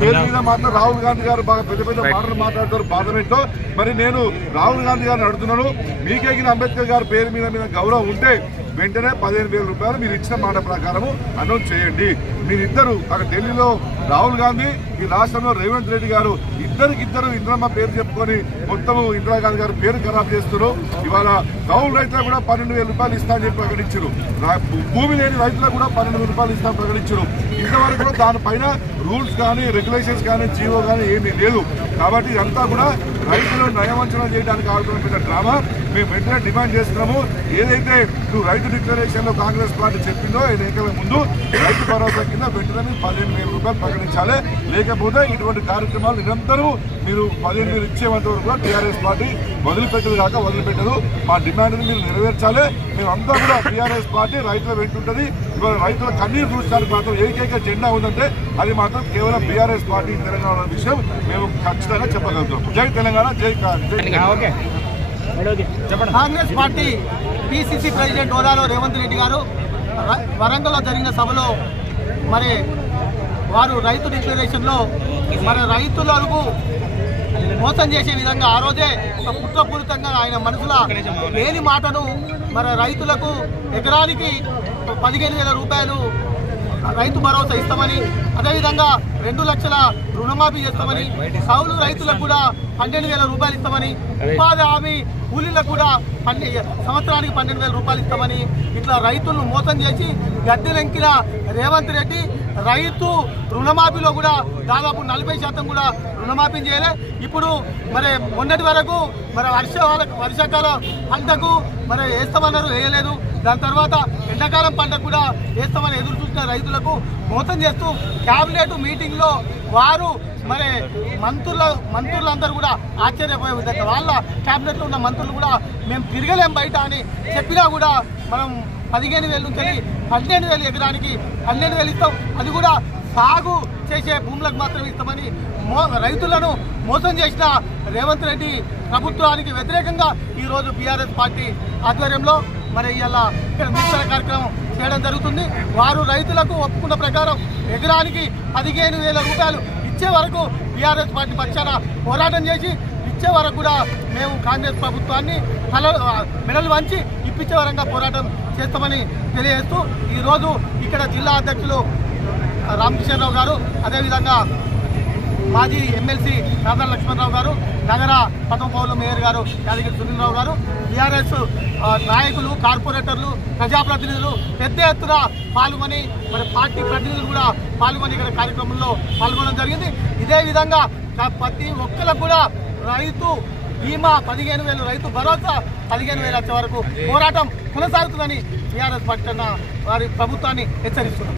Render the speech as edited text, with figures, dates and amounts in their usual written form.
పేరు మీద మాత్రం రాహుల్ గాంధీ గారు బాగా పెద్ద పెద్ద మాటలు మాట్లాడుతారు పార్లమెంట్ లో. మరి నేను రాహుల్ గాంధీ గారిని అడుగుతున్నాను, మీకేగిన అంబేద్కర్ గారి పేరు మీద గౌరవం ఉంటే వెంటనే 15,000 రూపాయలు మీరు ఇచ్చిన మాట ప్రకారం అనౌన్స్ చేయండి. మీరిద్దరు అక్కడ ఢిల్లీలో రాహుల్ గాంధీ, ఈ రాష్ట్రంలో రేవంత్ రెడ్డి గారు ఇద్దరు ఇంద్రమ్మ పేరు చెప్పుకొని మొత్తం ఇందిరాగాంధీ గారు పేరు ఖరాబ్ చేస్తున్నారు. ఇవాళ కౌలు రైతులకు కూడా 12,000 రూపాయలు ఇస్తామని చెప్పి ప్రకటించారు. భూమి లేని రైతులకు కూడా 12,000 రూపాయలు ఇస్తామని ప్రకటించారు. ఇంతవరకు కూడా దానిపైన రూల్స్ కానీ రెగ్యులేషన్స్ కానీ జీవో కానీ ఏమీ లేదు. కాబట్టి ఇదంతా కూడా రైతులను నయవంచన చేయడానికి ఆడుతున్న డ్రామా. మేము వెంటనే డిమాండ్ చేస్తున్నాము, ఏదైతే నువ్వు రైతు డిక్లరేషన్ లో కాంగ్రెస్ పార్టీ చెప్పిందో ఎన్నికల ముందు రైతు భరోసా కింద వెంటనే 15,000 రూపాయలు ప్రకటించాలి. లేకపోతే ఇటువంటి కార్యక్రమాలు నిరంతరం మీరు 15,000 ఇచ్చేంత వరకు కూడా టీఆర్ఎస్ పార్టీ వదిలిపెట్టదు. మా డిమాండ్ మీరు నెరవేర్చాలి. మేమంతా కూడా టీఆర్ఎస్ పార్టీ రైతుల వెంటుంటది. ఇవాళ రైతుల కన్నీరు చూడడానికి మాత్రం ఏకైక జెండా ఉందంటే అది మాత్రం కేవలం టీఆర్ఎస్ పార్టీ తెలంగాణ విషయం మేము ఖచ్చితంగా చెప్పగలుగుతాం. జై తెలంగాణ, జై కాంగ్రెస్ పార్టీ పిసిసి ప్రెసిడెంట్ హోదాలో రేవంత్ రెడ్డి గారు వరంగల్లో జరిగిన సభలో మరి వారు రైతు డిక్లరేషన్లో మరి రైతులకు మోసం చేసే విధంగా ఆ రోజే ఒక కుట్రపూరితంగా ఆయన మనసులో లేని మాటను మరి రైతులకు ఎకరానికి 15,000 రూపాయలు రైతు భరోసా ఇస్తామని, అదేవిధంగా 2 లక్షల రుణమాఫీ చేస్తామని, కౌలు రైతులకు కూడా 12,000 రూపాయలు ఇస్తామని, ఉపాధి హామీ కూలీలకు కూడా సంవత్సరానికి 12,000 రూపాయలు ఇస్తామని ఇట్లా రైతులను మోసం చేసి గద్దెలెక్కిన రేవంత్ రెడ్డి రైతు రుణమాఫీలో కూడా దాదాపు 40% కూడా రుణమాఫీ చేయలే. ఇప్పుడు మరి మొన్నటి వరకు మరి వర్షాకాల పంటకు మరి వేస్తామన్నారు, వేయలేదు. దాని తర్వాత ఎండాకాలం పంటకు కూడా వేస్తామని ఎదురు చూసిన రైతులకు మోసం చేస్తూ క్యాబినెట్ మీటింగ్ లో వారు మరి మంత్రులందరూ కూడా ఆశ్చర్యపోయే విధంగా వాళ్ళ క్యాబినెట్ లో ఉన్న మంత్రులు కూడా మేము తిరగలేం బయట అని చెప్పినా కూడా మనం 15,000 నుంచి 12,000 ఎకరానికి 12,000 ఇస్తాం, అది కూడా సాగు చేసే భూములకు మాత్రం ఇస్తామని రైతులను మోసం చేసిన రేవంత్ రెడ్డి ప్రభుత్వానికి వ్యతిరేకంగా ఈరోజు బీఆర్ఎస్ పార్టీ ఆధ్వర్యంలో మరి ఇలా ఇక్కడ నిరసన కార్యక్రమం చేయడం జరుగుతుంది. వారు రైతులకు ఒప్పుకున్న ప్రకారం ఎకరానికి 15,000 రూపాయలు ఇచ్చే వరకు బీఆర్ఎస్ పార్టీ పక్షాన పోరాటం చేసి ఇచ్చే వరకు కూడా మేము కాంగ్రెస్ ప్రభుత్వాన్ని మెడలు వంచి ఇప్పించే వరంగా పోరాటం చేస్తామని తెలియజేస్తూ ఈరోజు ఇక్కడ జిల్లా అధ్యక్షులు రామకిషన్రావు గారు, అదేవిధంగా మాజీ ఎమ్మెల్సీ రాధా లక్ష్మణరావు గారు, నగర ప్రథమ పౌరుల మేయర్ గారు యాదగిరి సునీల్రావు గారు, బీఆర్ఎస్ నాయకులు, కార్పొరేటర్లు, ప్రజాప్రతినిధులు పెద్ద ఎత్తున పాల్గొని మరి పార్టీ ప్రతినిధులు కూడా పాల్గొని ఇక్కడ కార్యక్రమంలో పాల్గొనడం జరిగింది. ఇదే విధంగా ప్రతి ఒక్కరికి కూడా రైతు బీమా 15,000, రైతు భరోసా 15,000 వచ్చే వరకు పోరాటం కొనసాగుతుందని టీఆర్ఎస్ పట్టణ వారి ప్రభుత్వాన్ని హెచ్చరిస్తున్నారు.